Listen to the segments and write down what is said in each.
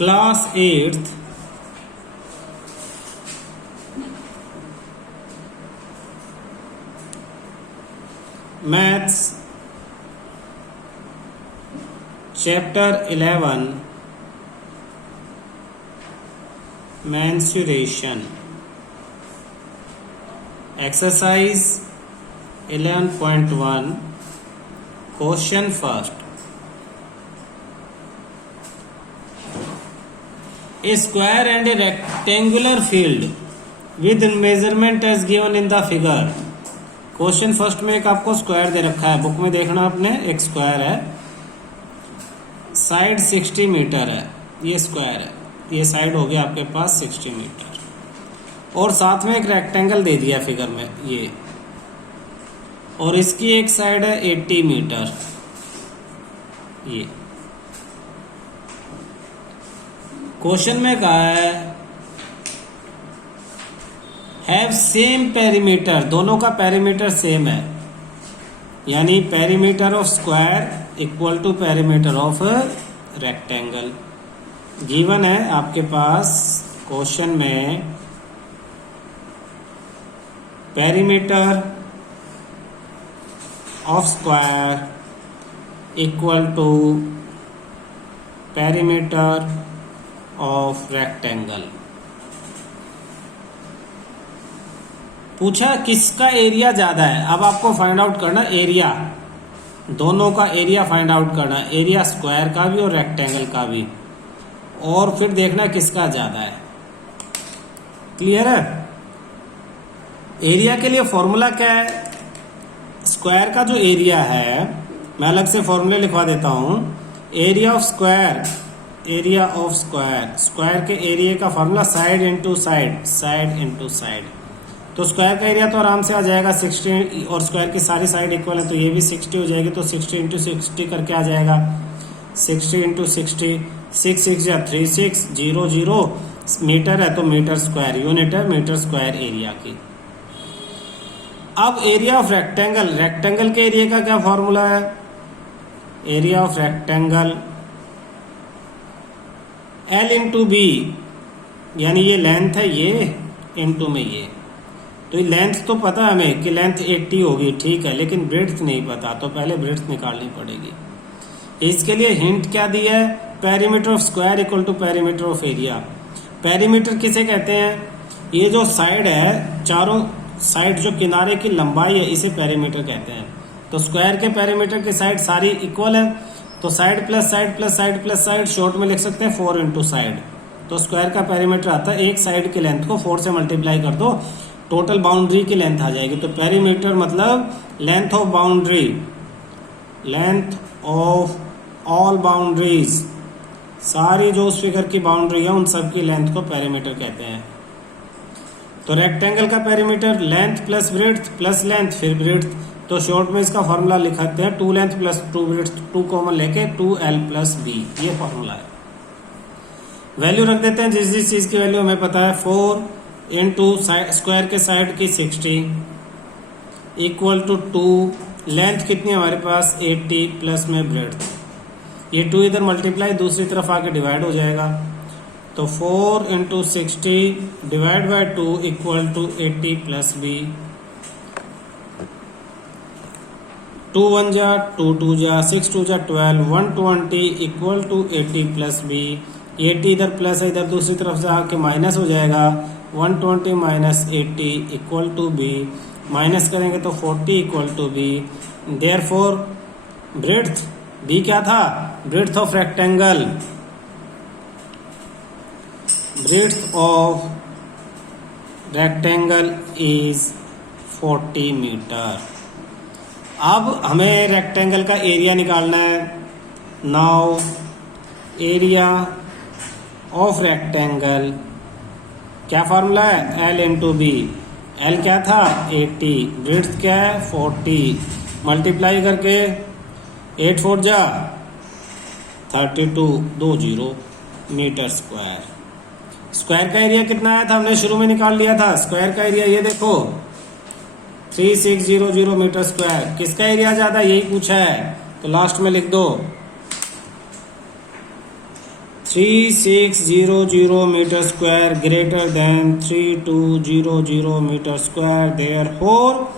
Class 8th maths chapter 11 mensuration exercise 11.1 question first A square and a rectangular field with measurement as given in the figure. Question first में एक आपको square दे रखा है, book में देखना आपने। एक स्क्वायर है, साइड 60 मीटर है, ये स्क्वायर है, ये साइड हो गया आपके पास 60 मीटर, और साथ में एक रेक्टेंगल दे दिया फिगर में ये, और इसकी एक साइड है 80 मीटर। ये क्वेश्चन में कहा है हैव सेम पेरीमीटर, दोनों का पेरीमीटर सेम है, यानी perimeter of square equal to perimeter of rectangle. Given है आपके पास क्वेश्चन में perimeter of square equal to perimeter of rectangle. पूछा किसका एरिया ज्यादा है। अब आपको फाइंड आउट करना एरिया, दोनों का एरिया फाइंड आउट करना, एरिया स्क्वायर का भी और रेक्टेंगल का भी, और फिर देखना किसका ज्यादा है। क्लियर है। एरिया के लिए फॉर्मूला क्या है, स्क्वायर का जो एरिया है, मैं अलग से फॉर्मूले लिखवा देता हूं। Area of square, area of square, square के एरिया का formula side into side, side into side. तो स्क्वायर का एरिया तो आराम से आ जाएगा 60, और स्क्वायर की सारी साइड इक्वल है तो ये भी 60 हो जाएगी, तो 60 इंटू 60 करके आ जाएगा 60 इंटू 60, 6 6 या 36 0 0 मीटर है तो मीटर स्क्वायर, यूनिट है मीटर स्क्वायर एरिया की। अब एरिया ऑफ रेक्टेंगल, रेक्टेंगल के एरिया का क्या फॉर्मूला है, area of rectangle L into B, यानी ये लेंथ है ये इंटू में ये, तो ये लेंथ तो पता है हमें कि लेंथ 80 होगी, ठीक है, लेकिन ब्रेड्थ नहीं पता, तो पहले ब्रेड्थ निकालनी पड़ेगी। इसके लिए हिंट क्या दी है, perimeter of square equal to perimeter of area. Perimeter किसे कहते हैं, ये जो साइड है, चारों साइड जो किनारे की लंबाई है, इसे पेरीमीटर कहते हैं। तो स्क्वायर के पेरीमीटर की साइड सारी इक्वल है, तो side plus side plus side plus side, short में लिख सकते हैं 4 इंटू साइड। तो स्क्वायर का पेरीमीटर आता है, एक साइड की लेंथ को 4 से मल्टीप्लाई कर दो, टोटल बाउंड्री की लेंथ आ जाएगी। तो पेरीमीटर मतलब length of boundary, length of all boundaries, सारी जो उस फिगर की बाउंड्री है उन सब की लेंथ को पेरीमीटर कहते हैं। तो रेक्टेंगल का perimeter length plus breadth plus length फिर ब्रेड्थ, तो शॉर्ट में इसका फॉर्मूला लिखते हैं 2 लेंथ प्लस 2 ब्रेड्थ, 2 कॉमन लेके 2L प्लस B, ये फॉर्मूला है। वैल्यू रख देते हैं जिस जिस चीज की वैल्यू हमें पता है। 4 इंटू स्क्वायर के साइड की 60 इक्वल टू 2, लेंथ कितनी है हमारे पास 80 प्लस में ब्रेड्थ, ये 2 इधर मल्टीप्लाई दूसरी तरफ आके डिवाइड हो जाएगा, तो 4 into 60 divide by 2 equal to 80 plus B। 2 1 जा 2 2 जा 6 2 जा 12, 120 इक्वल टू 80 प्लस B। 80 इधर प्लस है, इधर दूसरी तरफ से आके माइनस हो जाएगा, 120 minus 80 equal to B, minus करेंगे तो 40 equal to B। Therefore breadth, B क्या था, breadth of rectangle, breadth of rectangle is 40 metre. अब हमें रेक्टेंगल का एरिया निकालना है। नाउ एरिया ऑफ रेक्टेंगल, क्या फॉर्मूला है, L इंटू बी। L क्या था 80, ब्रेड्थ क्या है 40, मल्टीप्लाई करके 8 4 जा 32 20 मीटर स्क्वायर। स्क्वायर का एरिया कितना आया था, हमने शुरू में निकाल लिया था। स्क्वायर का एरिया ये देखो 3600 मीटर स्क्वायर। किसका एरिया ज्यादा, यही पूछा है, तो लास्ट में लिख दो 3600 metre square greater than 3200 metre square, therefore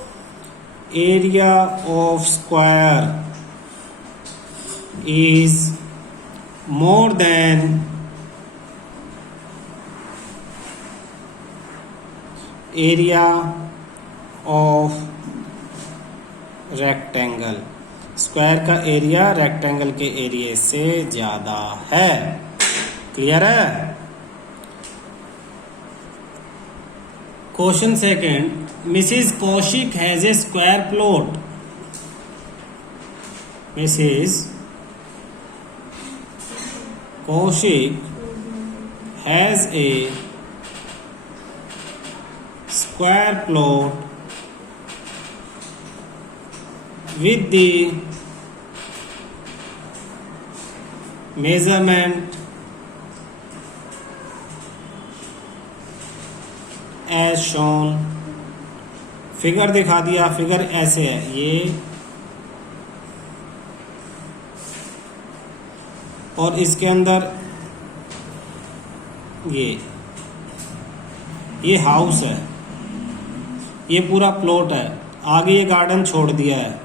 area of square is more than area of rectangle। Square का एरिया रेक्टेंगल के एरिया से ज्यादा है। क्लियर है? Question second, Mrs Kaushik has a square plot. Mrs Kaushik has a square plot with the measurement as shown। Figure दिखा दिया, figure ऐसे है, ये और इसके अंदर ये हाउस है, ये पूरा प्लॉट है, आगे ये गार्डन छोड़ दिया है।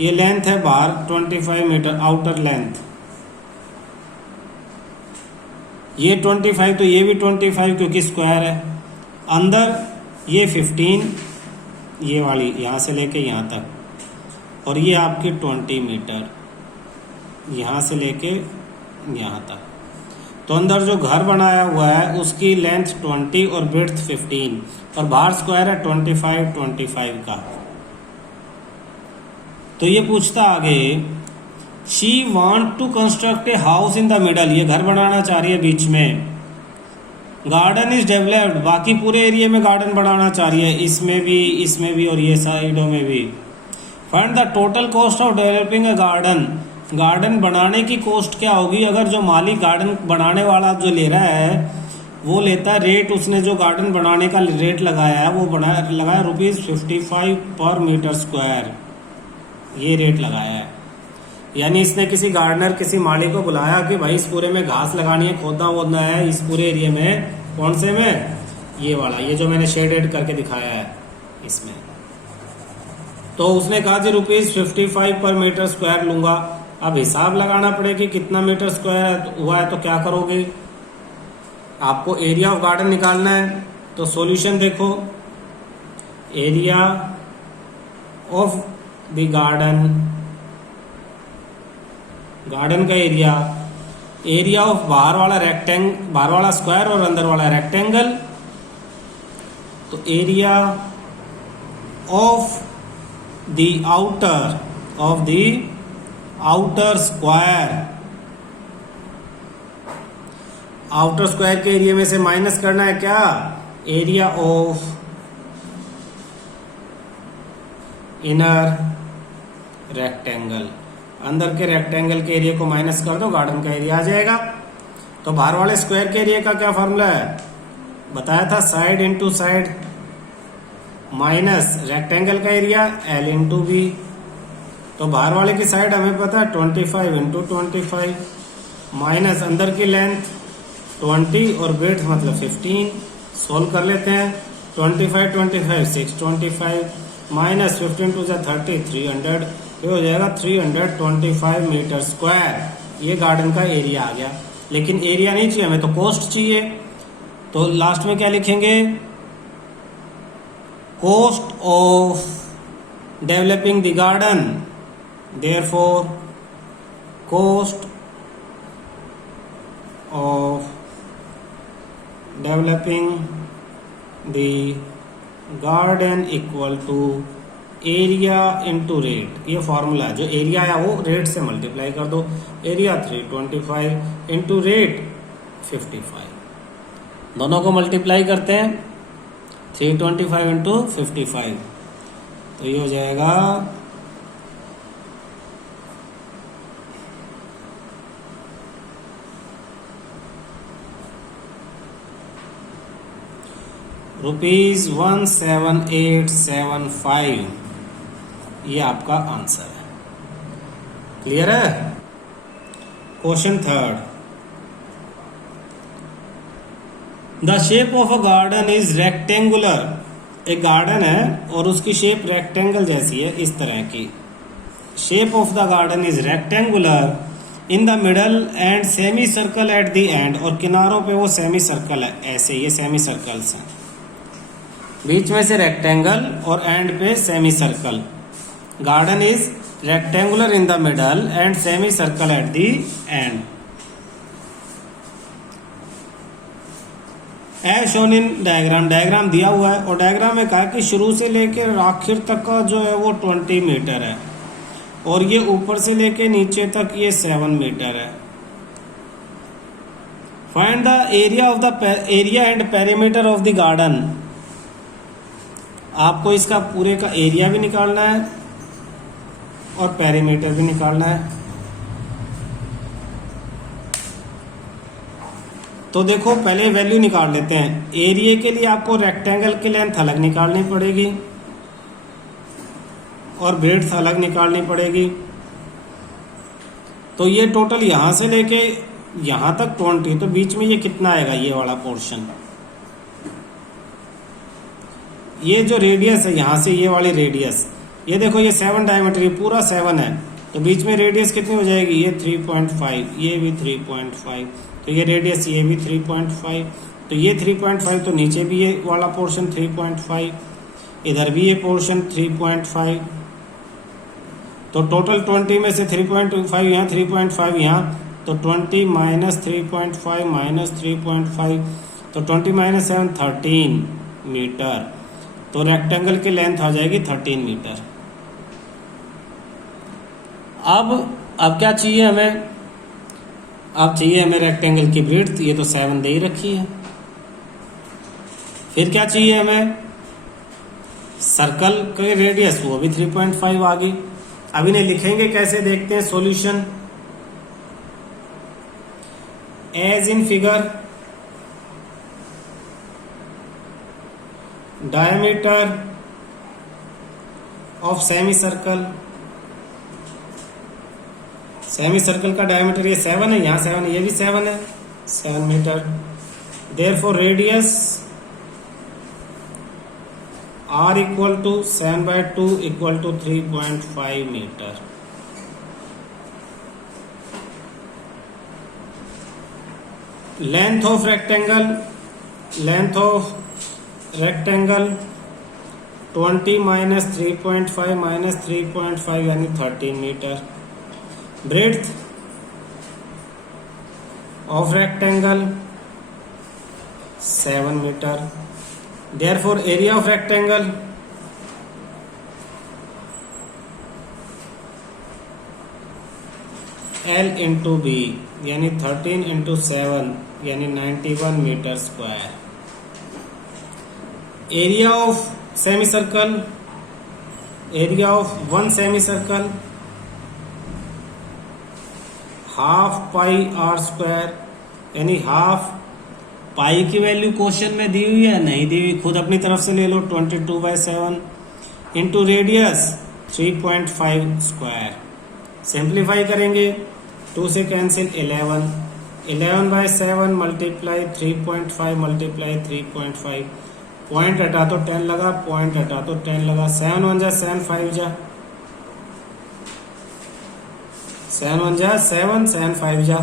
ये लेंथ है बाहर 25 मीटर आउटर लेंथ, ये 25 तो ये भी 25 क्योंकि स्क्वायर है। अंदर ये 15, ये वाली यहाँ से लेके यहाँ तक, और ये आपकी 20 मीटर यहाँ से लेके यहाँ तक। तो अंदर जो घर बनाया हुआ है उसकी लेंथ 20 और ब्रेड्थ 15, और बाहर स्क्वायर है 25 का। तो ये पूछता आगे, she want to construct a house in the middle, ये घर बनाना चाह रही है बीच में। गार्डन इज डेवलप्ड, बाकी पूरे एरिया में गार्डन बनाना चाह रही है, इसमें भी और ये साइडों में भी। Find the total cost of developing a garden, garden बनाने की कॉस्ट क्या होगी। अगर जो मालिक गार्डन बनाने वाला जो ले रहा है वो लेता है रेट, उसने जो गार्डन बनाने का रेट लगाया है वो लगाया ₹55 पर मीटर स्क्वायर, ये रेट लगाया है। यानी इसने किसी गार्डनर, किसी मालिक को बुलाया कि भाई इस पूरे में घास लगानी है, खोदना वोदना है इस पूरे एरिया में। कौन से में? ये वाला, ये जो मैंने शेडेड करके दिखाया है इसमें। तो उसने कहा जी ₹55 पर मीटर स्क्वायर लूंगा। अब हिसाब लगाना पड़ेगा कि कितना मीटर स्क्वायर हुआ है, तो क्या करोगे, आपको एरिया ऑफ गार्डन निकालना है। तो सॉल्यूशन देखो, area of the garden, garden का एरिया ऑफ बाहर वाला स्क्वायर और अंदर वाला रेक्टेंगल। तो area of the outer square, outer square के एरिया में से माइनस करना है क्या, एरिया ऑफ इनर रेक्टेंगल। अंदर के रेक्टेंगल के एरिया को माइनस कर दो, गार्डन का एरिया आ जाएगा। तो बाहर वाले स्क्वायर के एरिया का क्या फॉर्मूला है, बताया था, side into side minus rectangle का एरिया L इंटू बी। तो बाहर वाले की साइड हमें पता है 25 इंटू 25 माइनस अंदर की लेंथ 20 और ब्रेड्थ मतलब 15। सोल्व कर लेते हैं, 25 625 माइनस 15 टू 30 300, ये हो जाएगा 325 मीटर स्क्वायर। ये गार्डन का एरिया आ गया। लेकिन एरिया नहीं चाहिए हमें, तो कॉस्ट चाहिए। तो लास्ट में क्या लिखेंगे, cost of developing the garden, therefore cost of developing the garden equal to area into rate. ये फॉर्मूला है, जो एरिया आया वो रेट से मल्टीप्लाई कर दो। एरिया 325 इंटू रेट 55, दोनों को मल्टीप्लाई करते हैं 325 इंटू 55, तो ये हो जाएगा ₹17875। ये आपका आंसर है। क्लियर है? Question third, the shape of a garden is rectangular. एक गार्डन है और उसकी शेप रेक्टेंगल जैसी है, इस तरह की। Shape of the garden is rectangular in the middle and semi circle at the and, और किनारों पे वो सेमी सर्कल है, ऐसे ये सेमी सर्कल्स हैं, बीच में से रेक्टेंगल और एंड पे semi circle. Garden is rectangular in the middle and semi circle at the end. As shown in diagram, diagram दिया हुआ है और डायग्राम में कहा कि शुरू से लेकर आखिर तक का जो है वो 20 मीटर है और ये ऊपर से लेके नीचे तक ये 7 मीटर है। Find the area of the area and perimeter of the garden. आपको इसका पूरे का एरिया भी निकालना है और पेरीमीटर भी निकालना है। तो देखो पहले वैल्यू निकाल लेते हैं। एरिया के लिए आपको रेक्टेंगल की लेंथ अलग निकालनी पड़ेगी और ब्रेड्थ अलग निकालनी पड़ेगी। तो ये टोटल यहां से लेके यहां तक 20, तो बीच में ये कितना आएगा, ये वाला पोर्शन। ये जो रेडियस है यहां से ये वाली रेडियस, ये देखो ये 7 डायमीटर, ये पूरा 7 है, तो बीच में रेडियस कितनी हो जाएगी, ये 3.5, ये भी 3.5, तो ये रेडियस ये भी 3.5, तो ये 3.5, तो नीचे भी ये वाला पोर्शन 3.5, इधर भी ये पोर्शन 3.5, तो टोटल 20 में से 3.5 यहाँ, 3.5 यहाँ, तो 20 माइनस 3.5 माइनस 3.5, तो 20 माइनस 7 13 मीटर। तो रेक्टेंगल की लेंथ आ जाएगी 13 मीटर। अब क्या चाहिए हमें, अब चाहिए हमें रेक्टेंगल की ब्रेड्थ, ये तो 7 दे ही रखी है। फिर क्या चाहिए हमें, सर्कल की रेडियस, वो भी 3.5 आ गई। अब इन्हें लिखेंगे कैसे, देखते हैं solution. As in figure, diameter of semi circle, semi circle का डायमीटर ये 7 है, यहाँ 7 है, ये भी 7 है, 7 metre. Therefore radius R equal to 7/2 equal to 3.5 metre. Length of rectangle, length of rectangle 20 minus 3.5 minus 3.5 यानी 13 metre. Breadth of rectangle 7 metre. Therefore area of rectangle L into B यानी 13 into 7 यानी 91 metre square. Area of semi circle, area of one semi circle half pi r square, यानी half pi की value question में दी हुई है, नहीं दी हुई, खुद अपनी तरफ से ले लो, 22/7 इंटू रेडियस 3.5 स्क्वायर। सिंप्लीफाई करेंगे, 2 से कैंसिल 11, 11/7 मल्टीप्लाई 3.5 मल्टीप्लाई 3.5, पॉइंट हटा तो 10 लगा, पॉइंट हटा तो 10 लगा, 7 1 जा 7 5 जा 7 1 जा 7 7 5 जा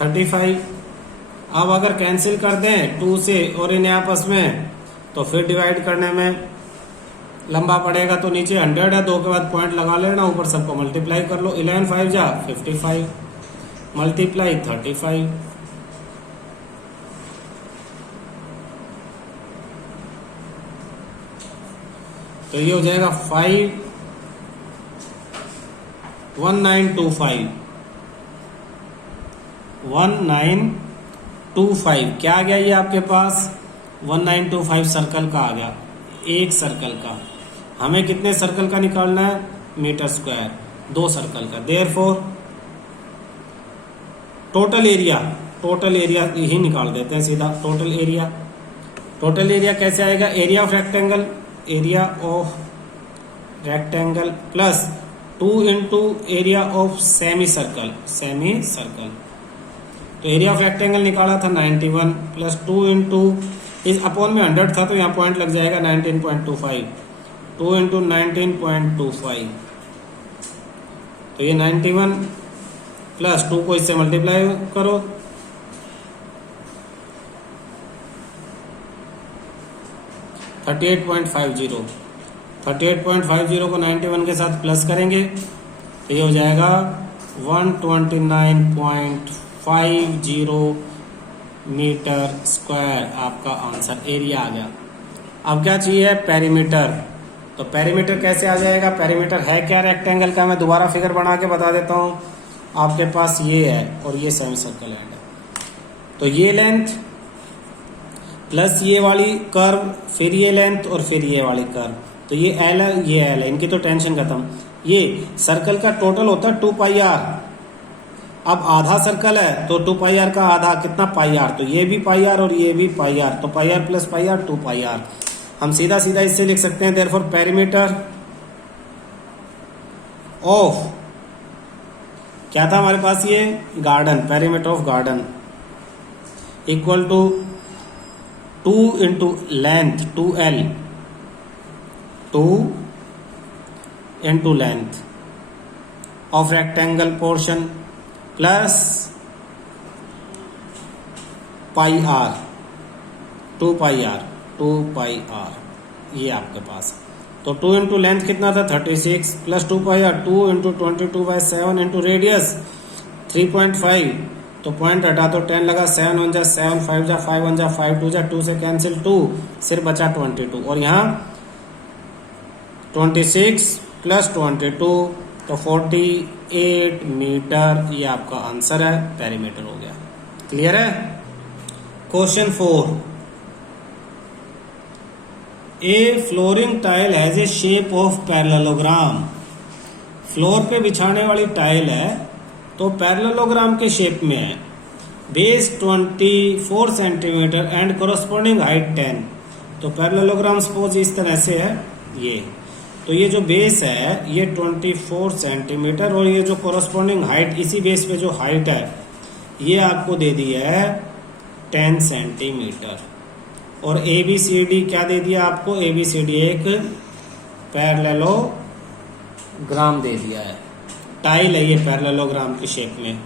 35। अब अगर कैंसिल कर दें 2 से और इन्हें आपस में, तो फिर डिवाइड करने में लंबा पड़ेगा, तो नीचे 100 है, 2 के बाद पॉइंट लगा लेना, ऊपर सबको मल्टीप्लाई कर लो, 11 5 जा 55 मल्टीप्लाई 35, तो ये हो जाएगा 1925 1925 क्या आ गया ये आपके पास, 1925 सर्कल का आ गया, एक सर्कल का। हमें कितने सर्कल का निकालना है, मीटर स्क्वायर, 2 सर्कल का। देयरफॉर टोटल एरिया ही निकाल देते हैं सीधा। टोटल एरिया कैसे आएगा, area of rectangle plus 2 into area of semi circle, तो एरिया ऑफ रेक्टेंगल निकाला था 91 प्लस 2 इंटू इस अपॉन में 100 था तो यहाँ पॉइंट लग जाएगा 19.25, 2 इंटू 19.25, तो ये 91 प्लस 2 को इससे मल्टीप्लाई करो, $38.50, 38.50 को 91 के साथ प्लस करेंगे तो ये हो जाएगा 129.50 मीटर स्क्वायर। आपका आंसर एरिया आ गया। अब क्या चाहिए? पेरीमीटर। तो पेरीमीटर कैसे आ जाएगा? पेरीमीटर है क्या रेक्टेंगल का? मैं दोबारा फिगर बना के बता देता हूँ। आपके पास ये है और ये सेमी सर्कल एंड है, तो ये लेंथ प्लस ये वाली कर्व, फिर ये लेंथ और फिर ये वाली कर्व, तो ये एल है, ये एल है, इनकी तो टेंशन खत्म। ये सर्कल का टोटल होता है 2 पाई आर। अब आधा सर्कल है तो 2 पाई आर का आधा कितना? पाई आर, तो ये भी पाई आर और ये भी पाई आर, तो pi r plus pi r 2 pi r. हम सीधा सीधा इससे लिख सकते हैं देयरफॉर पेरीमीटर ऑफ, क्या था हमारे पास? ये garden, perimeter of garden equal to 2 into length 2L, 2 into length of rectangle portion plus pi r, 2 pi r, 2 pi r, ये आपके पास। तो 2 इंटू लेंथ कितना था? 36 plus 2 pi r, 2 into 22/7 into radius 3.5, तो पॉइंट हटा तो 10 लगा, 7 1 जा 7, 5 जा 5 1 जा 5, 2 जा 2 से कैंसिल 2, सिर्फ बचा 22, और यहाँ 26 प्लस 22 तो 48 मीटर, ये आपका आंसर है, पेरीमीटर हो गया। क्लियर है? Question 4, A flooring tile has A shape of parallelogram. Floor पे बिछाने वाली टाइल है तो पैरेललोग्राम के शेप में है। Base 24 centimetre and corresponding height 10। तो पैरेललोग्राम सपोज इस तरह से है ये, तो ये जो बेस है ये 24 सेंटीमीटर और ये जो कोरस्पॉन्डिंग हाइट, इसी बेस पे जो हाइट है ये आपको दे दी है 10 सेंटीमीटर। और ABCD क्या दे दिया आपको? ABCD एक पैरेललोग्राम दे दिया है, टाइल है ये पैरेललोग्राम के शेप में।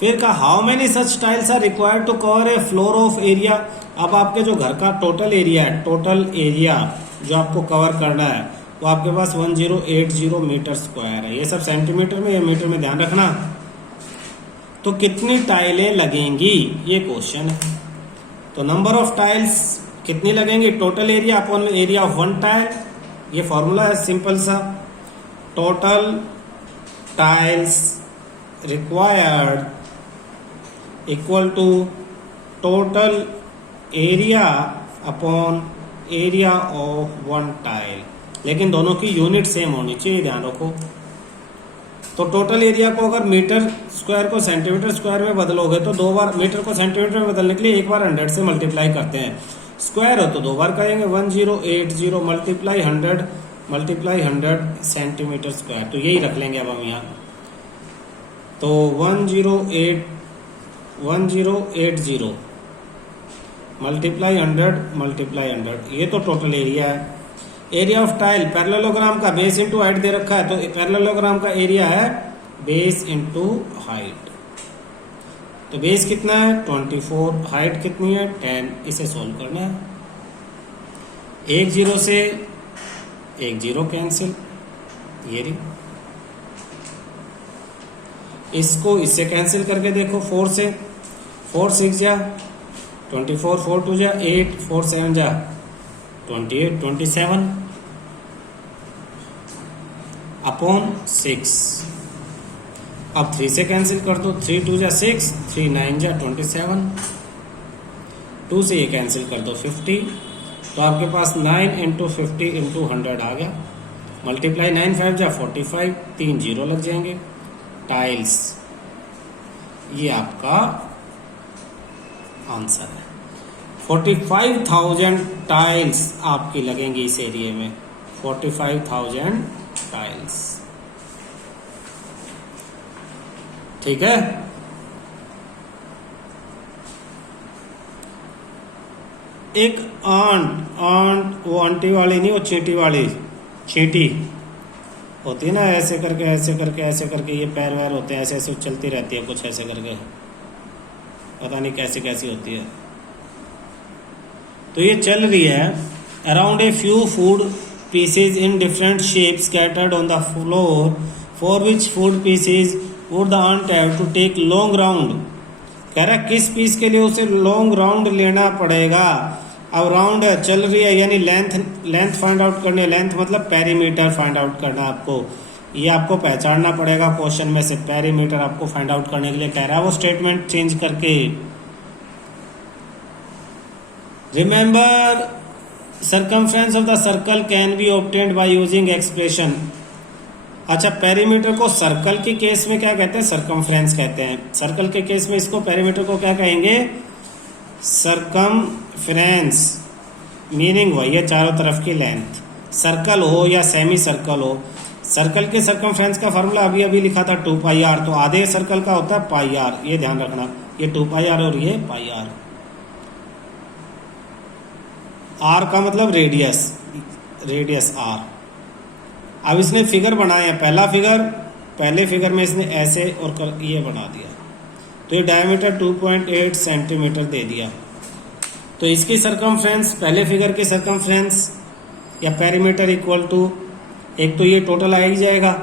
फिर का how many such tiles are required to cover a floor of area. अब आपके जो घर का टोटल एरिया है, टोटल एरिया जो आपको कवर करना है वो आपके पास 1080 मीटर स्क्वायर है। ये सब सेंटीमीटर में या मीटर में ध्यान रखना। तो कितनी टाइलें लगेंगी ये क्वेश्चन है। तो नंबर ऑफ टाइल्स कितनी लगेंगी? Total area upon area of one tile, ये फॉर्मूला है सिंपल सा। Total tiles required equal to total area upon area of one tile, लेकिन दोनों की यूनिट सेम होनी चाहिए, ध्यान रखो। तो टोटल एरिया को अगर मीटर स्क्वायर को सेंटीमीटर स्क्वायर में बदलोगे तो 2 बार, मीटर को सेंटीमीटर में बदलने के लिए एक बार 100 से मल्टीप्लाई करते हैं। स्क्वायर हो तो 2 बार करेंगे, 1080 मल्टीप्लाई 100 सेंटीमीटर स्क्वायर, तो यही रख लेंगे अब हम यहाँ। तो 1080 मल्टीप्लाई 100 ये तो टोटल एरिया है। एरिया ऑफ टाइल पैरेललोग्राम का बेस इंटू हाइट दे रखा है, तो पैरेललोग्राम का एरिया है बेस इंटू हाइट। तो बेस कितना है? 24, हाइट कितनी है? 10। इसे सोल्व करना है। 1 0 से 1 0 कैंसिल, ये रही। इसको इससे कैंसिल करके देखो, 4 से 4 6 जा 24, 4 2 जा 8, 4 7 जा 28, 27 अपॉन 6। अब 3 से कैंसिल कर दो, 3 2 जा 6, 3 9 जा 27, 2 से ये कैंसिल कर दो 50। तो आपके पास 9 इंटू 50 इंटू 100 आ गया। मल्टीप्लाई 9 5 जा 45, 3 0 लग जाएंगे। टाइल्स, ये आपका आंसर है। 45,000 टाइल्स आपकी लगेंगी इस एरिया में, 45,000 टाइल्स। ठीक है। एक आंट आंट वो आंटी वाली नहीं, वो चींटी वाली, चींटी होती है ना, ऐसे करके ऐसे करके ऐसे करके, ये पैर वैर होते हैं, ऐसे ऐसे चलती रहती है कुछ ऐसे करके, पता नहीं कैसे कैसी होती है। तो ये चल रही है। Around a few food pieces in different shape scattered on the floor, for which food pieces would the ant have to take long round. कह रहा है किस पीस के लिए उसे लॉन्ग राउंड लेना पड़ेगा। अब राउंड चल रही है यानी लेंथ फाइंड आउट करनी, लेंथ मतलब पेरीमीटर फाइंड आउट करना आपको, ये आपको पहचानना पड़ेगा क्वेश्चन में से, पेरीमीटर आपको फाइंड आउट करने के लिए कह रहा है वो स्टेटमेंट चेंज करके। Remember circumference of the circle can be obtained by using expression. अच्छा, पेरीमीटर को सर्कल के केस में क्या कहते हैं, सर्कमफ्रेंस कहते हैं। सर्कल के केस में इसको पेरीमीटर को क्या कहेंगे, सर्कमफ्रेंस। मीनिंग वही है चारों तरफ की लेंथ, सर्कल हो या सेमी सर्कल हो। सर्कल के सर्कमफ्रेंस का फार्मूला अभी अभी लिखा था 2 पाई आर, तो आधे सर्कल का होता है पाई आर, ये ध्यान रखना, ये 2 पाई आर और ये पाई आर। आर का मतलब रेडियस, रेडियस आर। अब इसने फिगर बनाया, पहला फिगर, पहले फिगर में इसने ऐसे और ये बना दिया, तो ये डायमीटर 2.8 सेंटीमीटर दे दिया। तो इसकी सरकमफ्रेंस, पहले फिगर की सरकमफ्रेंस या पेरीमीटर इक्वल टू, एक तो ये टोटल आ ही जाएगा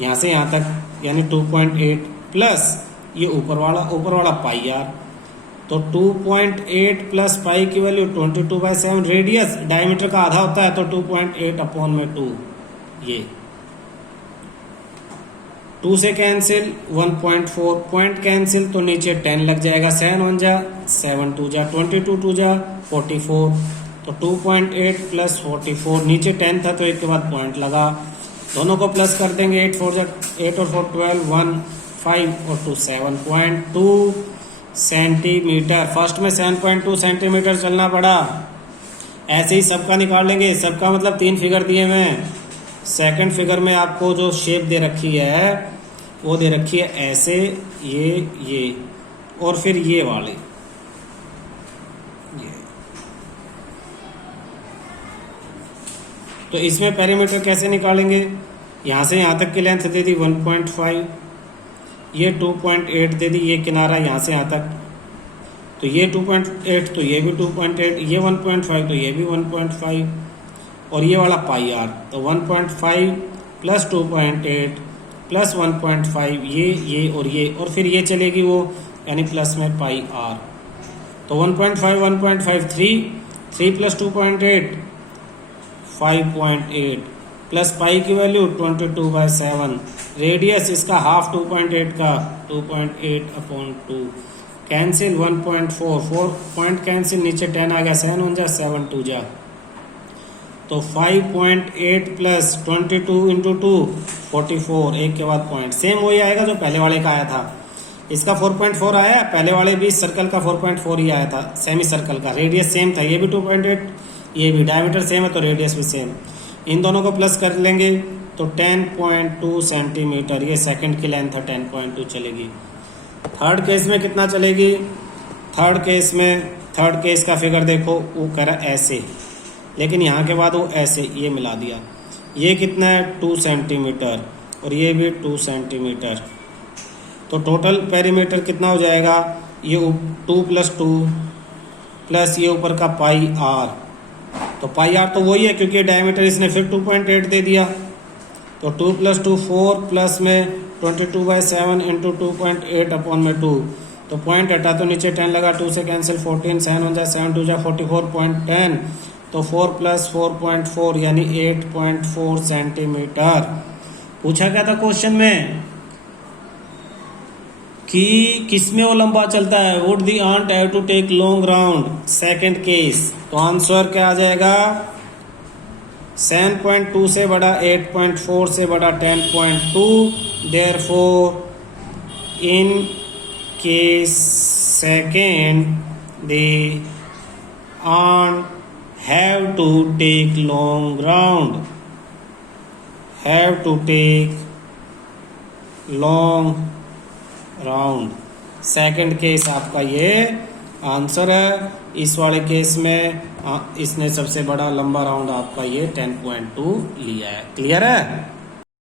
यहाँ से यहाँ तक यानी 2.8 प्लस ये ऊपर वाला पाई आर, तो 2.8 प्लस पाई की वैल्यू 22/7। रेडियस डायमीटर का आधा होता है तो 2.8 अपॉन में 2, ये 2 से कैंसिल 1.4, पॉइंट कैंसिल तो नीचे 10 लग जाएगा, 7 1 जा 7 2 जा 22 2 जा 44, तो 2.8 प्लस 44, नीचे 10 था तो एक के बाद पॉइंट लगा, दोनों को प्लस कर देंगे, 8 और 4 12, 1 5 और 2 7.2 सेंटीमीटर। फर्स्ट में 7.2 सेंटीमीटर चलना पड़ा, ऐसे ही सबका निकाल लेंगे, सबका मतलब 3 फिगर दिए हुए हैं। सेकंड फिगर में आपको जो शेप दे रखी है वो दे रखी है ऐसे, ये और फिर ये वाली, ये। तो इसमें पेरीमीटर कैसे निकालेंगे, यहां से यहां तक की लेंथ दे दी 1.5, ये 2.8 दे दी, ये किनारा यहां से यहां तक, तो ये 2.8 तो ये भी 2.8, ये 1.5 तो ये भी 1.5, और ये वाला पाई आर, तो 1.5 प्लस 2.8 प्लस 1.5, ये और फिर ये चलेगी वो, यानी प्लस में पाई आर, तो 1.5 1.5 3 प्लस 2.8 5.8 प्लस पाई की वैल्यू 22/7। रेडियस इसका हाफ 2.8 का 2.8 अपॉन 2, कैंसिल 1.4, 4 पॉइंट कैंसिल, नीचे 10 आ गया, 7 1 जा 7 2 जा, तो 5.8 प्लस 22 इंटू 2 44, एक के बाद पॉइंट, सेम वही आएगा जो पहले वाले का आया था। इसका 4.4 आया, पहले वाले भी सर्कल का 4.4 ही आया था, सेमी सर्कल का। रेडियस सेम था, ये भी 2.8, ये भी, डायमीटर सेम है तो रेडियस भी सेम। इन दोनों को प्लस कर लेंगे तो 10.2 सेंटीमीटर, ये सेकंड की लेंथ है, 10.2 चलेगी। थर्ड केस में कितना चलेगी, थर्ड केस का फिगर देखो, वो कह रहा ऐसे, लेकिन यहाँ के बाद वो ऐसे ये मिला दिया, ये कितना है 2 सेंटीमीटर और ये भी 2 सेंटीमीटर, तो टोटल पेरीमीटर कितना हो जाएगा, ये 2 + 2 प्लस ये ऊपर का पाई आर, तो पाई आर तो वही है क्योंकि डायमीटर इसने फिर 2.8 दे दिया, तो 2 + 2 4 प्लस में 22/7 इंटू 2.8 अपॉन में 2, तो पॉइंट हटा तो नीचे 10 लगा, 2 से कैंसिल 14, 7 1 जा 7 2 जा 44.10, तो 4 + 4.4 यानी 8.4 सेंटीमीटर। पूछा क्या था क्वेश्चन में कि किसमें वो लंबा चलता है, would the ant have to take long round, second case, तो आंसर क्या आ जाएगा, 7.2 से बड़ा 8.4 से बड़ा 10.2, therefore in case second they aren't have to take long round, have to take long round। Second case आपका ये आंसर है इस वाले केस में इसने सबसे बड़ा लंबा राउंड आपका ये 10.2 लिया है। क्लियर है?